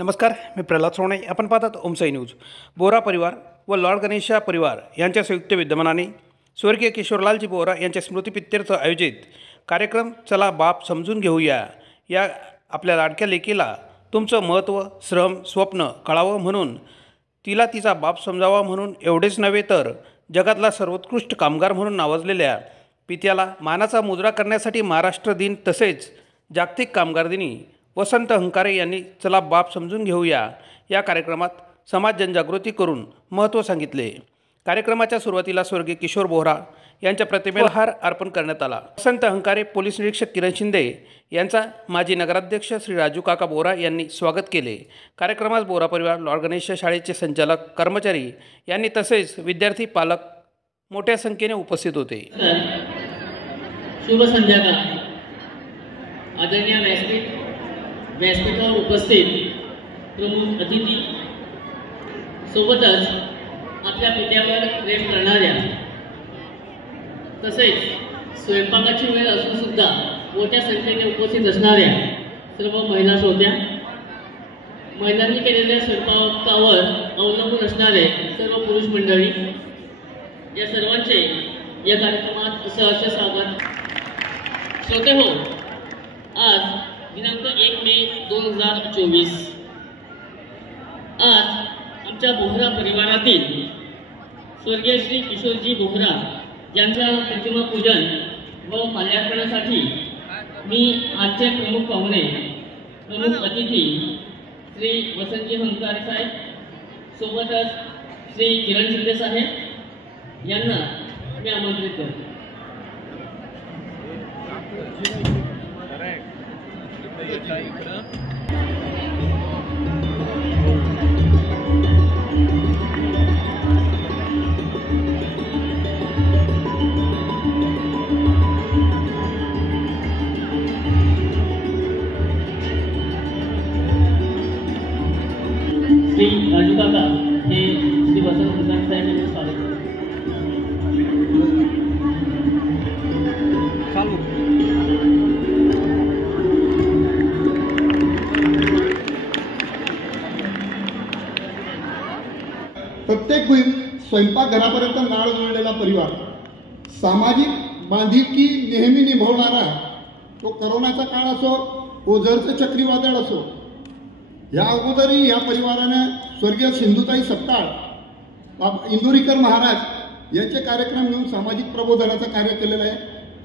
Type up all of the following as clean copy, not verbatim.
नमस्कार, मी प्रल्हाद सोने. आपण पाहतात ओमसाई न्यूज. बोरा परिवार व लॉर्ड गणेशा परिवार यांच्या संयुक्त विद्यमानाने स्वर्गीय किशोरलालजी बोरा यांच्या स्मृतिप्रित्यर्थ आयोजित कार्यक्रम चला बाप समजून घेऊया या आपल्या लाडक्या लेकीला तुमचं महत्त्व, श्रम, स्वप्न कळावं म्हणून तिला तिचा बाप समजावा म्हणून एवढेच नव्हे तर जगातला सर्वोत्कृष्ट कामगार म्हणून नावाजलेल्या पित्याला मानाचा मुजरा करण्यासाठी महाराष्ट्र दिन तसेच जागतिक कामगार दिनी वसंत हंकारे यांनी चला बाप समजून घेऊया या कार्यक्रमात समाज जनजागृती करून महत्त्व सांगितले. कार्यक्रमाच्या सुरुवातीला स्वर्गीय किशोर बोरा यांच्या प्रतिमेला हार अर्पण करण्यात आला. वसंत हंकारे, पोलीस निरीक्षक किरण शिंदे यांचा माजी नगराध्यक्ष श्री राजू काका बोरा यांनी स्वागत केले. कार्यक्रमात बोरा परिवार, लॉर्ड गणेश शाळेचे संचालक, कर्मचारी यांनी तसेच विद्यार्थी, पालक मोठ्या संख्येने उपस्थित होते. शुभ संध्याकाळ. आदरणीय व्यासपीठावर उपस्थित प्रमुख अतिथी, सोबतच आपल्या पित्यावर प्रेम करणाऱ्या तसेच स्वयंपाकाची वेळ असून सुद्धा मोठ्या संख्येने उपस्थित असणाऱ्या सर्व महिला श्रोत्या, महिलांनी केलेल्या स्वयंपाकावर अवलंबून असणारे सर्व पुरुष मंडळी, या सर्वांचे या कार्यक्रमात सहर्ष स्वागत. श्रोते हो, आज दिनांक 1 मे 2024 आज आमच्या बोहरा परिवारातील स्वर्गीय श्री किशोरजी बोहरा यांच्या प्रतिमा पूजन व माल्यार्पणासाठी मी आजचे प्रमुख पाहुणे, प्रमुख अतिथी श्री वसंतजी हंकारे साहेब, सोबतच श्री किरण शिंदे साहेब यांना मी आमंत्रित करतो. श्री राजू काका हे श्री वसंत हंकारे साहेब यांचे स्वागत करतो. प्रत्येक स्वयंपाकघरापर्यंत नाळ जोडलेला परिवार, सामाजिक बांधिलकी नेहमी निभवणारा, तो करोनाचा काळ असो, ओझरचं चक्रीवादळ असो, या अगोदरही या परिवाराने स्वर्गीय सिंधुताई सपकाळ, इंदुरीकर महाराज यांचे कार्यक्रम घेऊन सामाजिक प्रबोधनाचं कार्य केलेलं आहे.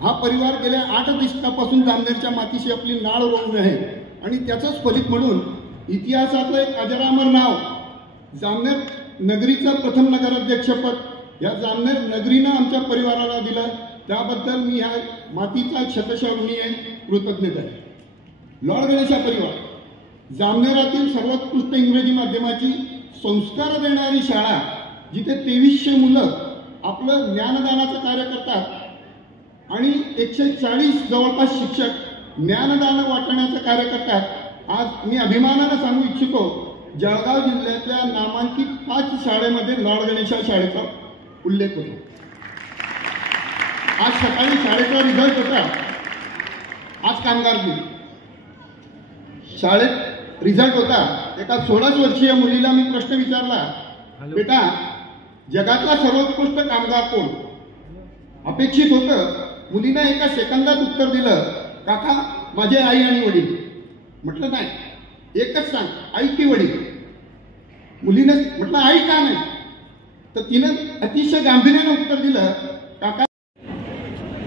हा परिवार गेल्या 8 दशकापासून जामनेरच्या मातीशी आपली नाळ रोवून आहे आणि त्याचंच फलित म्हणून इतिहासातलं एक अजरामर नाव, जामनेर नगरीचं प्रथम नगराध्यक्षपद या जामनेर नगरीनं आमच्या परिवाराला दिलं. त्याबद्दल मी ह्या मातीचा शतशः ऋणी आहे, कृतज्ञ आहे. लॉर्ड गणेशा परिवार जामनेरातील सर्वोत्कृष्ट इंग्रजी माध्यमाची संस्कार देणारी शाळा, जिथे 2300 मुलं आपलं ज्ञानदानाचं कार्य करतात आणि 140 जवळपास शिक्षक ज्ञानदान वाटण्याचं कार्य करतात. आज मी अभिमानानं सांगू इच्छितो, जळगाव जिल्ह्यातल्या नामांकित 5 शाळेमध्ये लॉर्ड गणेशा शाळेचा उल्लेख होतो. आज सकाळी शाळेचा रिझल्ट होता. आज कामगार दिन शाळेत रिझल्ट होता. एका 16 वर्षीय मुलीला मी प्रश्न विचारला, बेटा जगातला सर्वोत्कृष्ट कामगार कोण? अपेक्षित होतं. मुलीनं एका सेकंदात उत्तर दिलं, काका माझे आई आणि वडील. म्हटलं नाही, एकच सांग, आई की वडील? मुलीनं म्हटलं आई का नाही? तर तिनं अतिशय गांभीर्याने उत्तर दिलं, काका.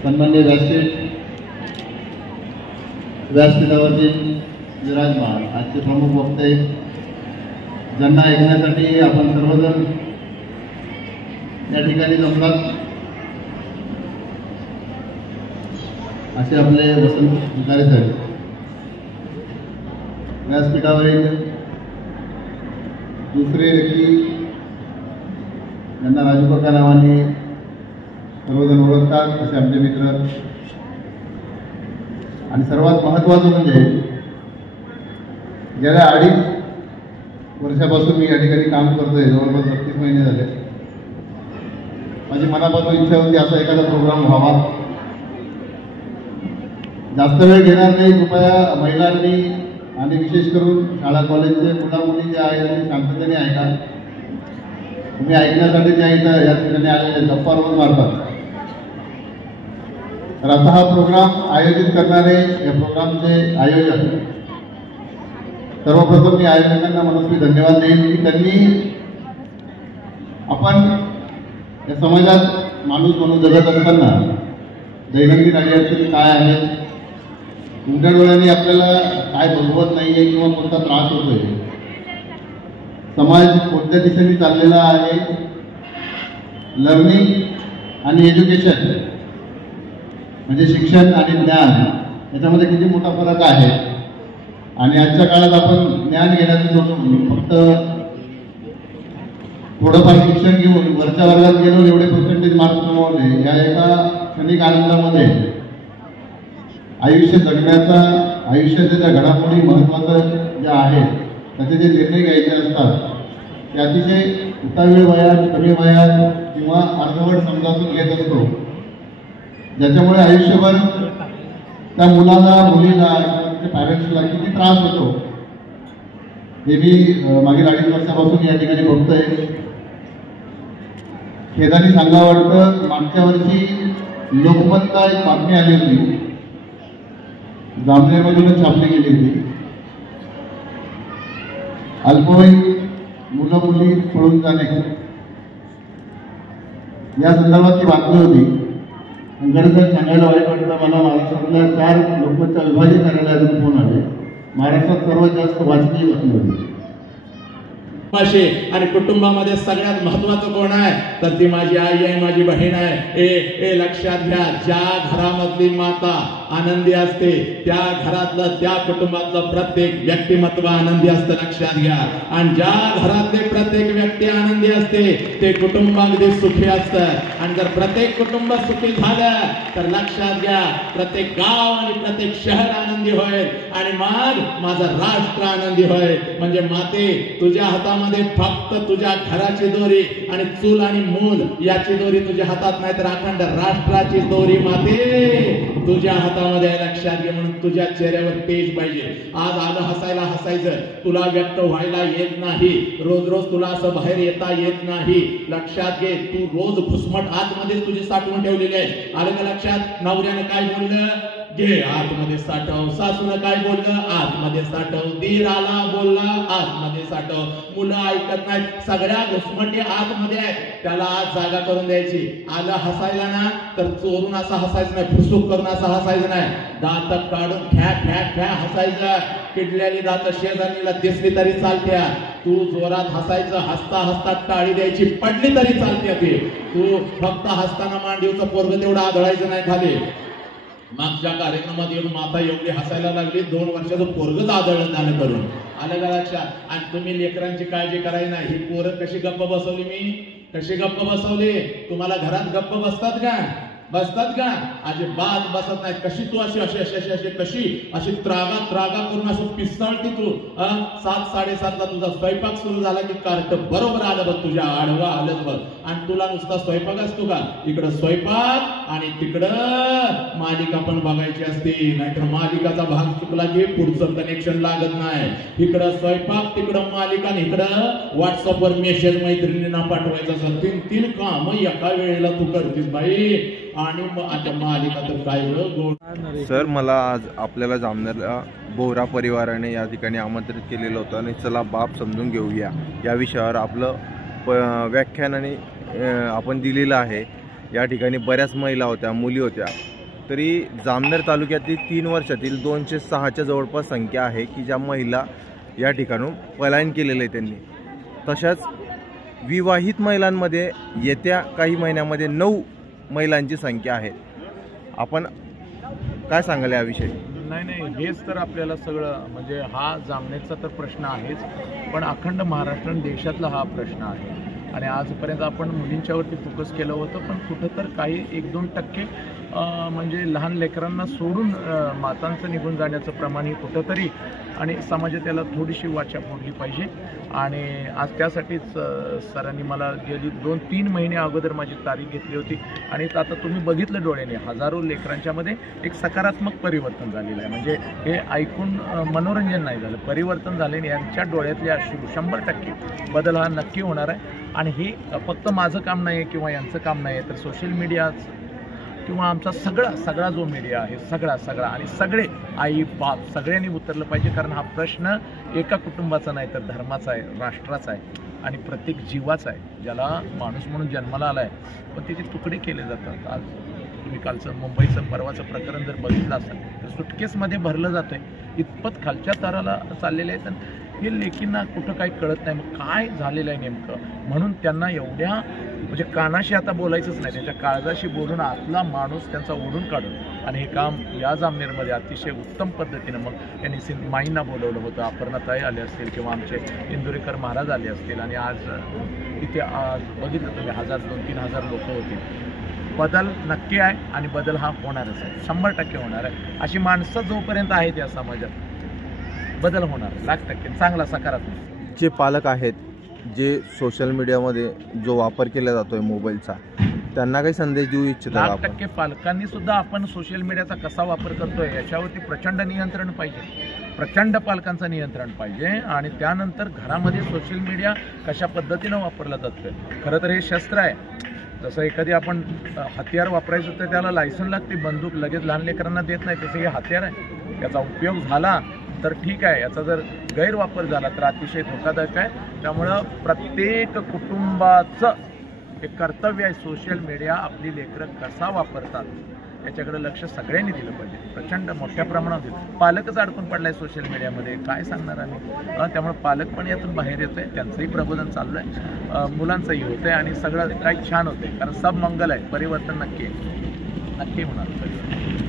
सन्मान्य व्यासपीठावरती विराजमान आजचे प्रमुख वक्ते, ज्यांना ऐकण्यासाठी आपण सर्वजण या ठिकाणी जमलात, असे आपले वसंत हंकारे साहेब. व्यासपीठावरील दुसरे व्यक्ती ज्यांना राजू काका नावाने सर्वजण ओळखतात असे आमचे मित्र, आणि सर्वात महत्त्वाचं म्हणजे गेल्या 2.5 वर्षापासून मी या ठिकाणी काम करतोय, जवळपास 32 महिने झाले. माझी मनापासून इच्छा होती असा एखादा प्रोग्राम व्हावा. जास्त वेळ घेणार नाही, कृपया महिलांनी आणि विशेष करून शाळा कॉलेजचे मुला मुली जे आहेत ते शांततेने ऐका. तुम्ही ऐकण्यासाठी जे इथं या ठिकाणी आलेले गप्पा रोज मारतात. तर असा हा प्रोग्राम आयोजित करणारे या प्रोग्रामचे आयोजक, सर्वप्रथम मी आयोजकांना मनस्वी धन्यवाद देईन की त्यांनी आपण या समाजात माणूस म्हणून जगत असताना दैनंदिन अडचणी काय आहेत, तुमच्या डोळ्यांनी आपल्याला काय बघवत नाहीये किंवा कोणता त्रास होतोय, समाज कोणत्या दिशेने चाललेला आहे, लर्निंग आणि एज्युकेशन म्हणजे शिक्षण आणि ज्ञान याच्यामध्ये किती मोठा फरक आहे. आणि आजच्या काळात आपण ज्ञान घेण्याचं सोडून फक्त थोडंफार शिक्षण घेऊन वरच्या वर्गात गेलो एवढे पर्सेंटेज मार्क्स कमवले या एका क्षणिक आनंदामध्ये आयुष्य जगण्याचा, आयुष्याच्या ज्या घडामोडी महत्त्वाचं ज्या आहेत त्याचे जे निर्णय घ्यायचे असतात ते अतिशय उतावीळ वयात, कमी वयात किंवा अर्धवट समजावून घेत असतो, ज्याच्यामुळे आयुष्यभर त्या मुलाला, मुलीला, त्या पॅरेंट्सला किती त्रास होतो हे मी मागील 2.5 वर्षापासून या ठिकाणी बघतोय. खेदाने सांगावं वाटतं, मागच्या वर्षी लोकमतला एक बातमी आली होती, जामनेरमधूनच छापली गेली होती. अल्पवयीन मुलं मुली पळून जाणे या संदर्भात ती बातमी होती. गडकरी सांगायला वाईट वाटतं मला, महाराष्ट्रातल्या 4 लोकमतच्या विभाजित कार्यालयातून फोन आले. महाराष्ट्रात सर्वात जास्त वाचनीय बातमी होती. आणि कुटुंबामध्ये सगळ्यात महत्वाचं कोण आहे तर ती माझी आई आहे, माझी बहीण आहे. ए लक्षात घ्या, ज्या घरामधली माता आनंदी असते त्या घरातलं, त्या कुटुंबातलं प्रत्येक व्यक्तिमत्व आनंदी असतं, लक्षात घ्या. आणि ज्या घरातले प्रत्येक व्यक्ती आनंदी असते ते कुटुंब अगदी सुखी असतं. आणि जर प्रत्येक कुटुंब सुखी झालं तर लक्षात घ्या प्रत्येक गाव आणि प्रत्येक शहर आनंदी होईल आणि मग माझं राष्ट्र आनंदी होईल. म्हणजे माते, तुझ्या हातामध्ये फक्त तुझ्या घराची दोरी आणि चूल आणि मूल याची दोरी तुझ्या हातात नाही तर अखंड राष्ट्राची दोरी माते तुझ्या हातामध्ये, लक्षात घे. म्हणून तुझ्या चेहऱ्यावर तेज पाहिजे. आज आलं हसायला हसायचं, तुला व्यक्त व्हायला येत नाही, रोज रोज तुला असं बाहेर येता येत नाही. लक्षात घे, तू रोज घुसमट आतमध्येच तुझी साठवून ठेवलेली आहे. आलं का लक्षात? नवऱ्याने काय बोललं, घे आतमध्ये साठव. सासून काय बोललं, आतमध्ये साठव. दीर आला बोलला, आतमध्ये साठव. मुलं ऐकत नाहीत, सगळ्या घुसमटी आतमध्ये आहेत, त्याला आज जागा करून द्यायची. आलं हसायला ना तर चोरून असं हसायचं नाही, फुसुक करून असं हसायचं नाही. दात काढून ख्या ख्या ख्या हसायचं. किडलेली दात शेजारीला दिसली तरी चालत्या, तू जोरात हसायचं. हसता हसता टाळी द्यायची, पडली तरी चालते ती. तू फक्त हसताना मांडीवचं पोरग तेवढं आदळायचं नाही खाली. मागच्या कार्यक्रमात येऊन माता एवढी हसायला लागली, 2 वर्षाचं पोरगच आदळलं त्यानं करून. आलं का लक्षात? आणि तुम्ही लेकरांची काळजी करायची नाही. ही पोरं कशी गप्प बसवली, मी कशी गप्प बसवली? तुम्हाला घरात गप्प बसतात का? बसतात का? अजिबात बसत नाही. कशी तू अशी अशी अशी अशी कशी अशी त्रागा करून असं पिसळती तू. 7-7:30ला तुझा स्वयंपाक सुरू झाला की कार्ट बरोबर आलं बघ, तुझ्या आडवा आलं बघ. आणि तुला नुसता स्वयंपाक असतो का? इकडं स्वयंपाक आणि तिकडं मालिका पण बघायची असते, नाहीतर मालिकाचा भाग चुकला की पुढचं कनेक्शन लागत नाही. इकडं स्वयंपाक, तिकडं मालिका, इकडं व्हॉट्सअपवर मेसेज मैत्रिणींना पाठवायचा असं 3 काम एका वेळेला तू करतीस बाई. आणि आता मालिका तर काय गोड. सर, मला आज आपल्याला जामनेरला बोहरा परिवाराने या ठिकाणी आमंत्रित केलेलं होतं आणि चला बाप समजून घेऊया या विषयावर आपलं व्याख्यान आणि आपण दिलेलं आहे. या ठिकाणी बऱ्याच महिला होत्या, मुली होत्या. तरी जामनेर तालुक्यातील 3 वर्षातील 206च्या जवळपास संख्या आहे की ज्या महिला या ठिकाणून पलायन केलेलं आहे त्यांनी. तशाच विवाहित महिलांमध्ये येत्या काही महिन्यामध्ये 9 महिलांची संख्या आहे. आपण काय सांगाल याविषयी? नाही, हेच तर आपल्याला सगळं म्हणजे हा जामनेरचा तर प्रश्न आहेच, पण अखंड महाराष्ट्र देशातला हा प्रश्न आहे. आणि आजपर्यंत आपण मुलींच्यावरती फोकस केलं होतं, पण कुठं तर काही 1-2% म्हणजे लहान लेकरांना सोडून मातांचं निघून जाण्याचं प्रमाण हे कुठंतरी आणि समाजात त्याला थोडीशी वाचा फोडली पाहिजे. आणि आज त्यासाठीच सरांनी मला गेली 2-3 महिने अगोदर माझी तारीख घेतली होती. आणि आता तुम्ही बघितलं डोळ्याने हजारो लेकरांच्यामध्ये एक सकारात्मक परिवर्तन झालेलं आहे. म्हणजे हे ऐकून मनोरंजन नाही झालं, परिवर्तन झाले. यांच्या डोळ्यातले अश्रू 100% बदल हा नक्की होणार आहे. आणि हे फक्त माझं काम नाही आहे किंवा यांचं काम नाही आहे, तर सोशल मीडिया किंवा आमचा सगळा जो मीडिया आहे सगळा आणि सगळे आई बाप सगळ्यांनी उतरलं पाहिजे. कारण हा प्रश्न एका कुटुंबाचा नाही तर धर्माचा आहे, राष्ट्राचा आहे आणि प्रत्येक जीवाचा आहे. ज्याला माणूस म्हणून जन्माला आला आहे पण त्याचे तुकडे केले जातात. आज तुम्ही कालचं मुंबईचं परवाचं प्रकरण जर बघितलं असेल तर सुटकेसमध्ये भरलं जातं आहे, इतपत खालच्या तराला चाललेलं आहे. तर हे लेकींना कुठं काही कळत नाही. मग काय झालेलं आहे नेमकं, म्हणून त्यांना एवढ्या म्हणजे कानाशी आता बोलायचंच नाही, त्यांच्या काळजाशी बोलून आतला माणूस त्यांचा ओढून काढून. आणि हे काम या जामनेरमध्ये अतिशय उत्तम पद्धतीनं मग त्यांनी माईंना बोलवलं होतं, अपर्णाताई आले असतील किंवा आमचे इंदुरीकर महाराज आले असतील. आणि आज इथे आज बघितलं तुम्ही 2,000-3,000 हजार लोक होतील. बदल नक्की आहे आणि बदल हा होणारच आहे, 100% होणार आहे. अशी माणसं जोपर्यंत आहेत या समाजात बदल होणार 100% चांगला सकारात्मक. जे पालक आहेत जे सोशल मीडियामध्ये जो वापर केला जातोय मोबाईलचा, त्यांना काही संदेश देऊ इच्छिता आपण? 100% पालकांनी सुद्धा आपण सोशल मीडियाचा कसा वापर करतोय याच्यावरती प्रचंड नियंत्रण पाहिजे, प्रचंड पालकांचं नियंत्रण पाहिजे. आणि त्यानंतर घरामध्ये सोशल मीडिया कशा पद्धतीनं वापरला जातोय. खरं तर हे शस्त्र आहे. जसं एखादी आपण हत्यार वापरायचं तर त्याला लायसन लागते, बंदूक लगेच लहान लेकरांना देत नाही, तसं हे हत्यार आहे. याचा उपयोग झाला तर ठीक आहे, याचा जर गैरवापर झाला तर अतिशय धोकादायक आहे. त्यामुळं प्रत्येक कुटुंबाचं एक कर्तव्य आहे सोशल मीडिया आपली लेकरं कसा वापरतात याच्याकडे लक्ष सगळ्यांनी दिलं पाहिजे, प्रचंड मोठ्या प्रमाणात दिलं. पालकच अडकून पडलाय सोशल मीडियामध्ये, काय सांगणार आम्ही. त्यामुळे पालक पण यातून बाहेर येत आहे, त्यांचंही प्रबोधन चाललं आहे, मुलांचंही होतं आहे आणि सगळं काही छान होतं आहे. कारण सब मंगल आहे, परिवर्तन नक्की आहे, नक्की होणार.